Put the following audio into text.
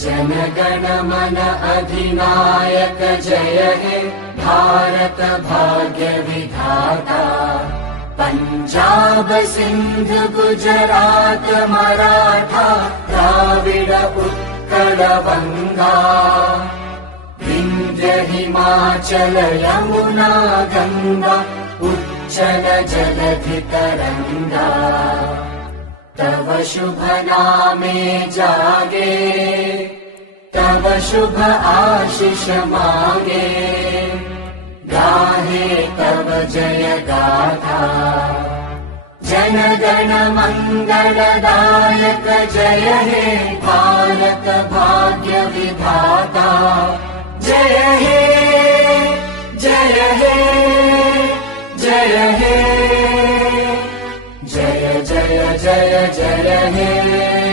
जनगण मन अधिनायक जय हे भारत भाग्य विधाता। पंजाब सिंध गुजरात मराठा द्राविड उत्कल बंगा। विंध्य हिमाचल यमुना गंगा उच्चल जलधि तरंगा। तव शुभ नामे जागे तव शुभ आशीष मांगे। गाहे तव जय गाथा जन गण मंगलदायक जय हे भारत भाग्य विधाता। जय हे जय हे जय हे जय जय जय जय हे।